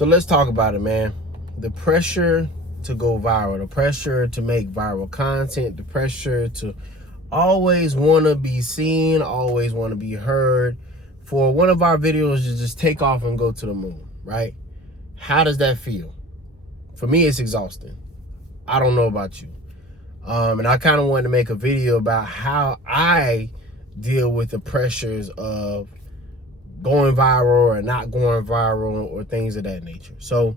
So let's talk about it, man. The pressure to go viral, the pressure to make viral content, the pressure to always want to be seen, always want to be heard, for one of our videos to just take off and go to the moon, right? How does that feel? For me, it's exhausting. I don't know about you. And I kind of wanted to make a video about how I deal with the pressures of going viral or not going viral or things of that nature. So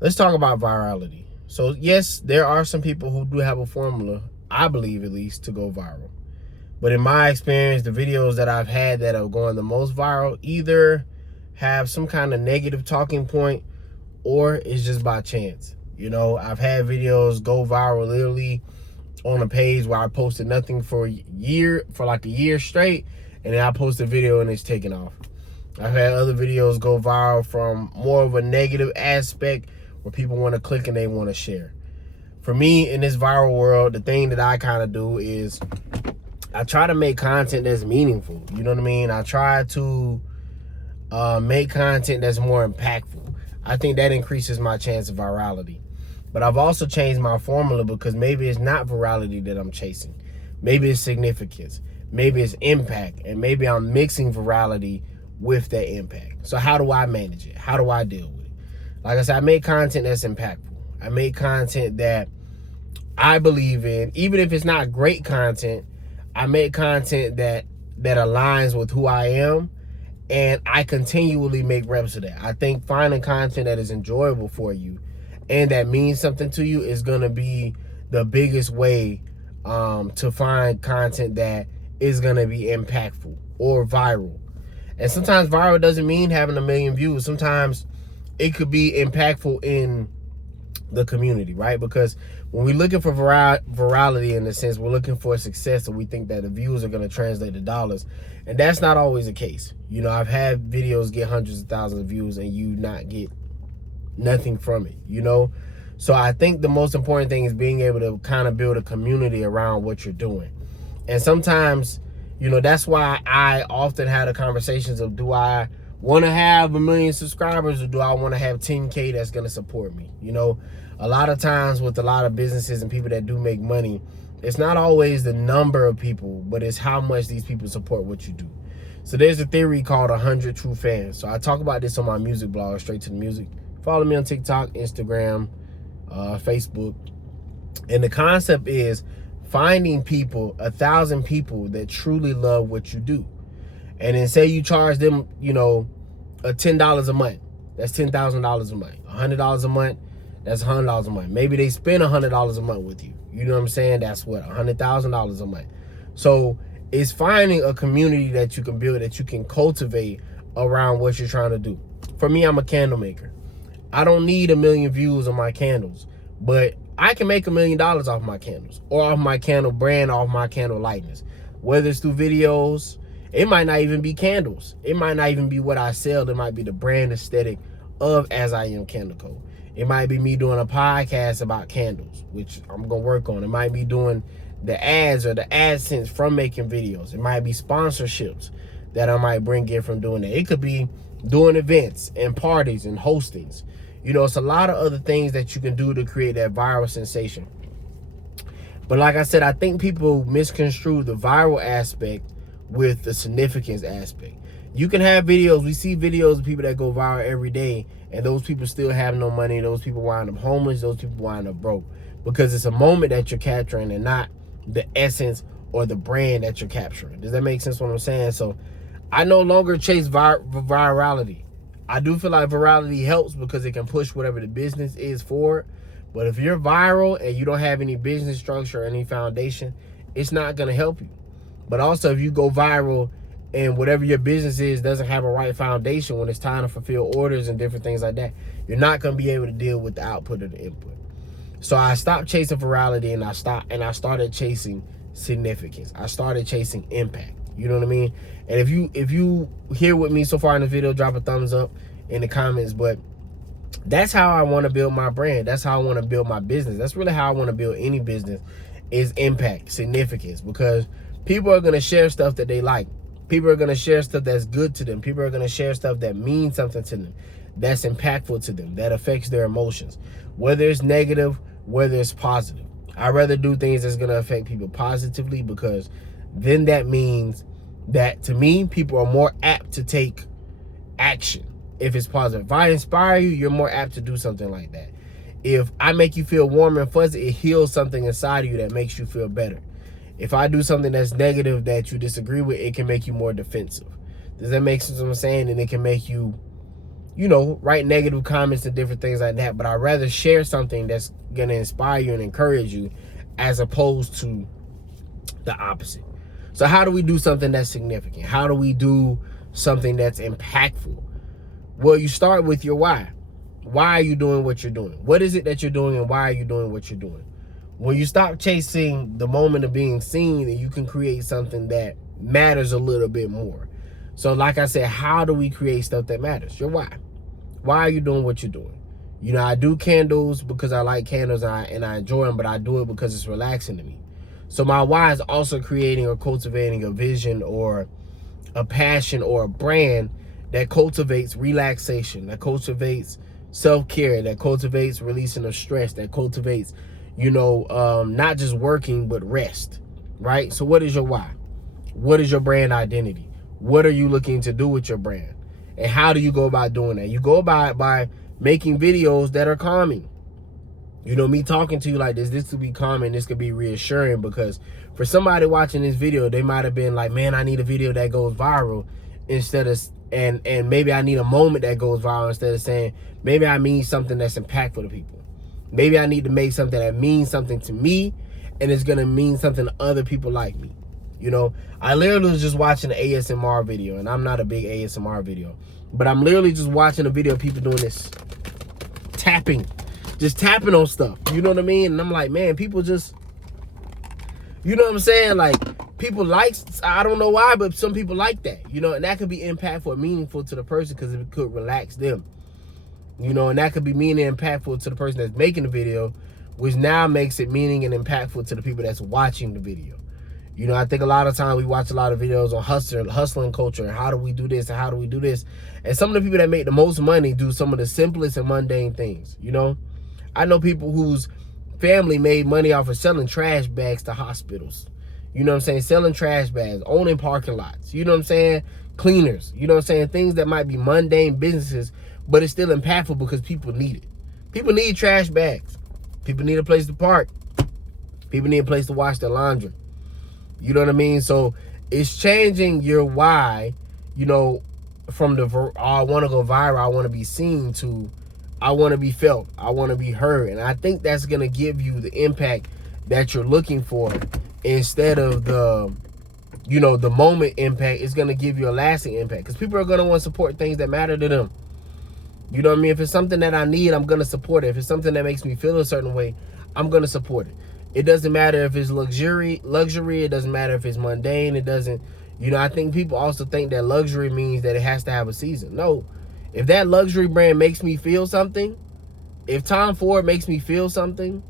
let's talk about virality. So yes, there are some people who do have a formula, I believe at least, to go viral. But in my experience, the videos that I've had that are going the most viral either have some kind of negative talking point or it's just by chance. You know, I've had videos go viral literally on a page where I posted nothing for like a year straight, and then I post a video and it's taken off. I've had other videos go viral from more of a negative aspect where people want to click and they want to share. For me, in this viral world, the thing that I kind of do is I try to make content that's meaningful. You know what I mean? I try to make content that's more impactful. I think that increases my chance of virality. But I've also changed my formula because maybe it's not virality that I'm chasing. Maybe it's significance. Maybe it's impact. And maybe I'm mixing virality with that impact. So how do I manage it? How do I deal with it? Like I said, I make content that's impactful. I make content that I believe in. Even if it's not great content, I make content that aligns with who I am. And I continually make reps of that. I think finding content that is enjoyable for you and that means something to you is going to be the biggest way to find content that is going to be impactful or viral. And sometimes viral doesn't mean having 1 million views. Sometimes it could be impactful in the community, right? Because when we're looking for virality, in a sense, we're looking for success, and we think that the views are going to translate to dollars. And that's not always the case. You know, I've had videos get hundreds of thousands of views and you not get nothing from it, you know? So I think the most important thing is being able to kind of build a community around what you're doing. And sometimes, you know, that's why I often have the conversations of, do I want to have 1 million subscribers or do I want to have 10K that's going to support me? You know, a lot of times with a lot of businesses and people that do make money, it's not always the number of people, but it's how much these people support what you do. So there's a theory called 100 True Fans. So I talk about this on my music blog, Straight to the Music. Follow me on TikTok, Instagram, Facebook. And the concept is finding people, 1,000 people that truly love what you do. And then say you charge them, you know, $10 a month. That's $10,000 a month. $100 a month, that's $100 a month. Maybe they spend $100 a month with you. You know what I'm saying? That's what, $100,000 a month. So it's finding a community that you can build, that you can cultivate around what you're trying to do. For me, I'm a candle maker. I don't need 1 million views on my candles, but I can make $1 million off my candles, or off my candle brand, off my candle likeness. Whether it's through videos, it might not even be candles. It might not even be what I sell. It might be the brand aesthetic of As I Am Candle Co. It might be me doing a podcast about candles, which I'm going to work on. It might be doing the ads or the AdSense from making videos. It might be sponsorships that I might bring in from doing it. It could be doing events and parties and hostings. You know, it's a lot of other things that you can do to create that viral sensation. But like I said, I think people misconstrue the viral aspect with the significance aspect. You can have videos, we see videos of people that go viral every day, and those people still have no money. Those people wind up homeless. Those people wind up broke, because it's a moment that you're capturing and not the essence or the brand that you're capturing. Does that make sense what I'm saying? So I no longer chase virality. I do feel like virality helps because it can push whatever the business is forward. But if you're viral and you don't have any business structure or any foundation, it's not going to help you. But also, if you go viral and whatever your business is doesn't have a right foundation when it's time to fulfill orders and different things like that, you're not going to be able to deal with the output or the input. So I stopped chasing virality and I started chasing significance. I started chasing impact. You know what I mean? And if you here with me so far in the video, drop a thumbs up in the comments. But that's how I want to build my brand. That's how I want to build my business. That's really how I want to build any business, is impact, significance. Because people are going to share stuff that they like. People are going to share stuff that's good to them. People are going to share stuff that means something to them. that's impactful to them, that affects their emotions, whether it's negative, whether it's positive. I'd rather do things that's going to affect people positively, because then that means that, to me, people are more apt to take action if it's positive. If I inspire you, you're more apt to do something like that. If I make you feel warm and fuzzy, it heals something inside of you that makes you feel better. If I do something that's negative that you disagree with, it can make you more defensive. Does that make sense what I'm saying? And it can make you, write negative comments and different things like that. But I'd rather share something that's going to inspire you and encourage you, as opposed to the opposite. So how do we do something that's significant? How do we do something that's impactful? Well, you start with your why. Why are you doing what you're doing? What is it that you're doing, and why are you doing what you're doing? When you stop chasing the moment of being seen, then you can create something that matters a little bit more. So like I said, how do we create stuff that matters? Your why. Why are you doing what you're doing? I do candles because I like candles and I enjoy them, but I do it because it's relaxing to me. So my why is also creating or cultivating a vision or a passion or a brand that cultivates relaxation, that cultivates self-care, that cultivates releasing of stress, that cultivates, not just working, but rest, right? So what is your why? What is your brand identity? What are you looking to do with your brand? And how do you go about doing that? You go about it by making videos that are calming. Me talking to you like this could be calming, this could be reassuring, because for somebody watching this video, they might have been like, man, I need a video that goes viral, instead of, and maybe I need a moment that goes viral, instead of saying, maybe I mean something that's impactful to people. Maybe I need to make something that means something to me, and it's going to mean something to other people like me. I literally was just watching an ASMR video, and I'm not a big ASMR video, but I'm literally just watching a video of people doing this, just tapping on stuff. You know what I mean? And I'm like, man, people just, you know what I'm saying? Like, people like, I don't know why, but some people like that, and that could be impactful or meaningful to the person, because it could relax them, and that could be meaning and impactful to the person that's making the video, which now makes it meaning and impactful to the people that's watching the video. I think a lot of times we watch a lot of videos on hustling culture, and how do we do this and how do we do this. And some of the people that make the most money do some of the simplest and mundane things. I know people whose family made money off of selling trash bags to hospitals. You know what I'm saying? Selling trash bags, owning parking lots. You know what I'm saying? Cleaners. You know what I'm saying? Things that might be mundane businesses, but it's still impactful because people need it. People need trash bags. People need a place to park. People need a place to wash their laundry. You know what I mean? So it's changing your why, from the I want to go viral, I want to be seen, to I want to be felt, I want to be heard. And I think that's going to give you the impact that you're looking for, instead of the, the moment impact. It's going to give you a lasting impact, because people are going to want to support things that matter to them. You know what I mean? If it's something that I need, I'm going to support it. If it's something that makes me feel a certain way, I'm going to support it. It doesn't matter if it's luxury. It doesn't matter if it's mundane. It doesn't, I think people also think that luxury means that it has to have a season. No. If that luxury brand makes me feel something, if Tom Ford makes me feel something,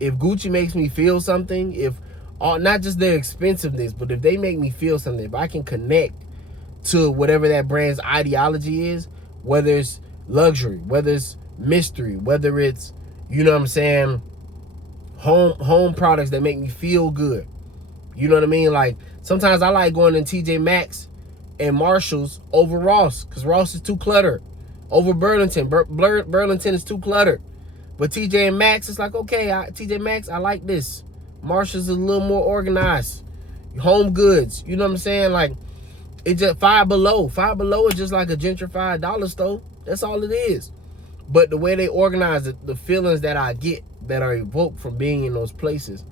if Gucci makes me feel something, if not just their expensiveness, but if they make me feel something, if I can connect to whatever that brand's ideology is, whether it's luxury, whether it's mystery, whether it's, home products that make me feel good. You know what I mean? Like, sometimes I like going to TJ Maxx and Marshalls over Ross, because Ross is too cluttered. Over Burlington. Burlington is too cluttered. But TJ and Maxx, it's like, okay, TJ Maxx, I like this. Marshalls is a little more organized. Home Goods, you know what I'm saying? Like, it's just Five Below. Five Below is just like a gentrified dollar store. That's all it is. But the way they organize it, the feelings that I get that are evoked from being in those places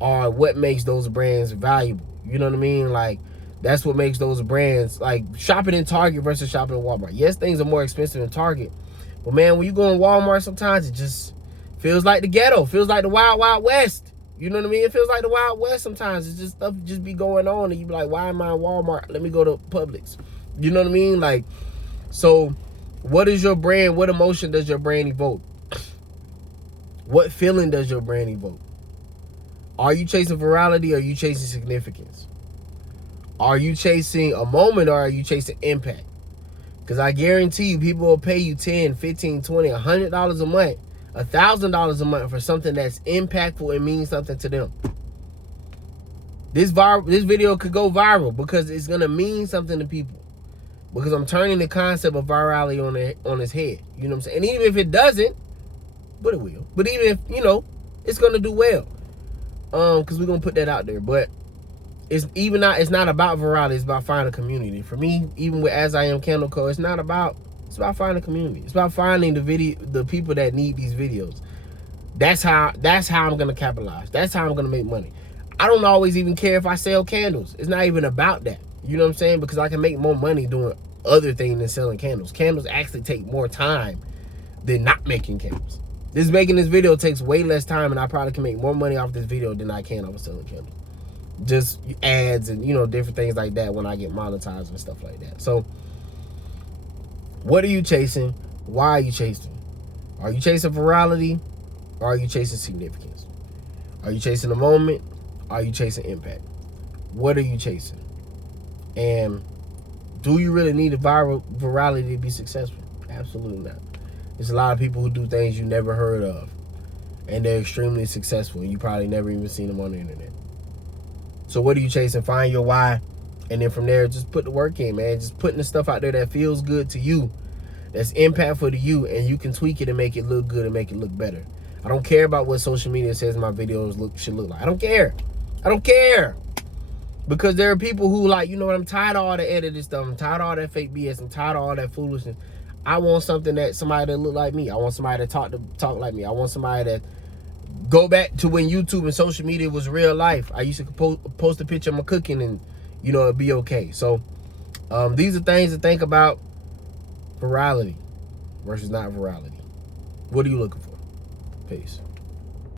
are what makes those brands valuable. You know what I mean? Like, that's what makes those brands, like shopping in Target versus shopping in Walmart. Yes, things are more expensive in Target, but man, when you go in Walmart, sometimes it just feels like the ghetto, feels like the wild, wild west. You know what I mean? It feels like the Wild West sometimes. It's just stuff just be going on, and you be like, why am I in Walmart? Let me go to Publix. You know what I mean? Like, so what is your brand? What emotion does your brand evoke? What feeling does your brand evoke? Are you chasing virality, or are you chasing significance? Are you chasing a moment, or are you chasing impact? Because I guarantee you, people will pay you $10, $15, $20, $100 a month, $1,000 a month for something that's impactful and means something to them. This video could go viral because it's gonna mean something to people. Because I'm turning the concept of virality on its head. You know what I'm saying? And even if it doesn't, but it will. But even if, you know, it's gonna do well. Because we're gonna put that out there. But it's not about virality, it's about finding a community. For me, even with As I Am Candle Co., it's about finding a community. It's about finding the people that need these videos. That's how I'm gonna capitalize. That's how I'm gonna make money. I don't always even care if I sell candles. It's not even about that. You know what I'm saying? Because I can make more money doing other things than selling candles. Candles actually take more time than not making candles. Making this video takes way less time, and I probably can make more money off this video than I can off of selling candles. Just ads and, you know, different things like that when I get monetized and stuff like that. So what are you chasing? Why are you chasing? Are you chasing virality, or are you chasing significance? Are you chasing the moment? Are you chasing impact? What are you chasing? And do you really need a virality to be successful? Absolutely not. There's a lot of people who do things you never heard of, and they're extremely successful, and you probably never even seen them on the internet. So what are you chasing? Find your why, and then from there, just put the work in, man. Just putting the stuff out there that feels good to you, that's impactful to you, and you can tweak it and make it look good and make it look better. I don't care about what social media says my videos should look like. I don't care. I don't care. Because there are people who, like, you know what, I'm tired of all the edited stuff. I'm tired of all that fake BS. I'm tired of all that foolishness. I want something somebody that look like me. I want somebody to talk like me. I want somebody that go back to when YouTube and social media was real life. I used to post a picture of my cooking and, you know, it'd be okay. So these are things to think about. Virality versus not virality. What are you looking for? Peace.